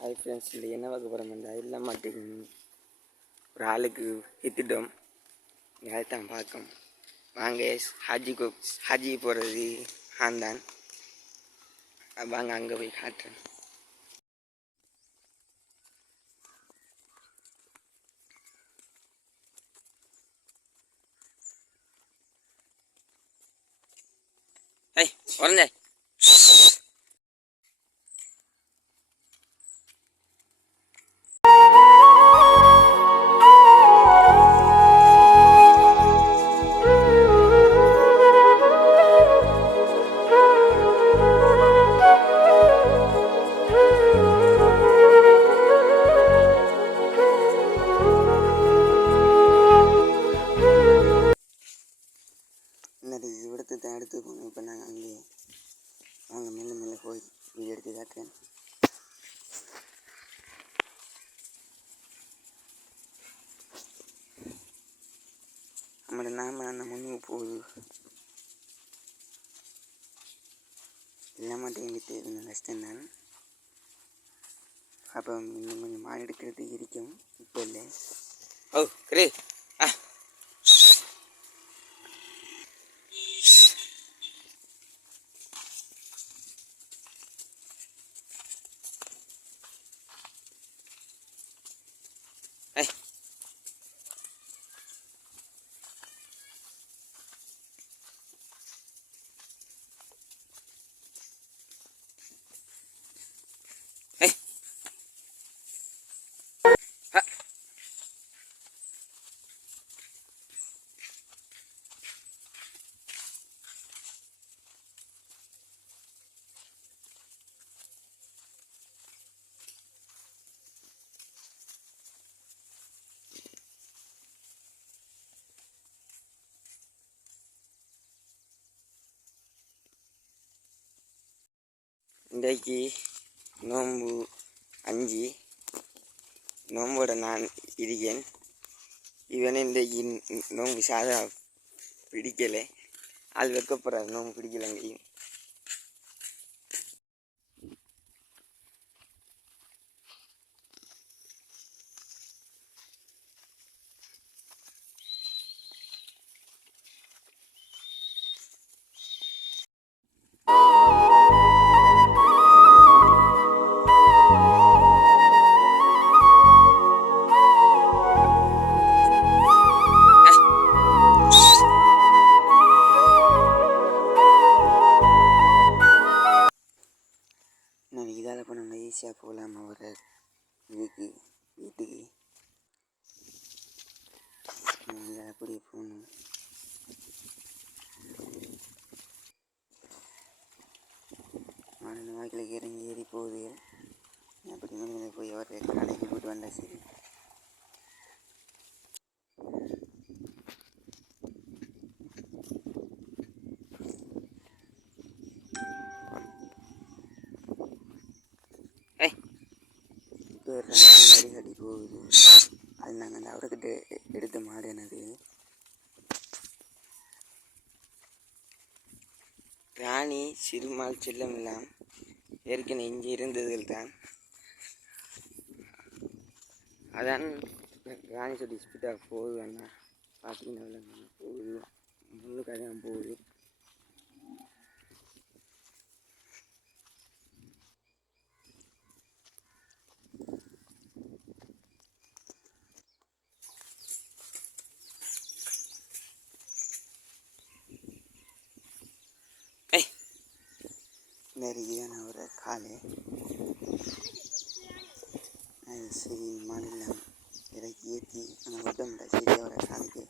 Hi friends, இல்லை என்ன பார்க்க போகிறோம் இந்த இல்லை மாட்டுக்கு ஒரு ஆளுக்கு விற்றுட்டோம். தான் பார்க்கோம் வாங்க. ஹாஜி போகிறது ஆந்தான். வாங்க அங்கே போய் காட்டுறேன். ஏய் உடனே இவிடத்தை தான் எடுத்து போகணும். இப்போ நாங்கள் அங்கேயே வாங்க மெல்ல போய் வீடியோ எடுத்து காட்டுறேன். நம்மளோட நாம முன்னுக்கு போகுது எல்லாமாட்டும் எங்கிட்ட இருந்த கஷ்டம்தான். அப்போ இன்னும் கொஞ்சம் மாடு எடுக்கிறதுக்கு இருக்கும். இப்போ இல்லை. ஓ கிரே இன்றைக்கு நோன்பு 5. நோம்போட நான் இருக்கேன். இவனே இன்றைக்கு நோன்பு சாதா பிடிக்கலை. ஆள் வைக்கப்படுறாரு நோன்பு பிடிக்கலைங்கையும். இதால் இப்போ நம்ம ஈஸியாக போகலாம். ஒரு வீட்டுக்கு இதில் அப்படி போகணும். மாநில வாய்க்கில் இறங்கி ஏறி போகுது. அப்படி மேலே போய் ஒரு கடைக்கு போட்டு வந்தால் சரி. அடிக்கடி போகுது. அது நாங்கள் அந்த அவர்கிட்ட எடுத்த மாடு என்னது ராணி சிறுமால் செல்லமெல்லாம் ஏற்கனவே இங்கே இருந்ததுகள் தான். அதான் ராணி சொல்லி ஸ்பீட்டாக போகுது. அண்ணா பார்த்தீங்கன்னா போகுது, முழுக்க தான் போகுது. நெருங்கியான ஒரு காலை சரி மாடெல்லாம் இறக்கி ஏற்றி அந்த விட்டோம்ல சரி அவரை காலைக்கு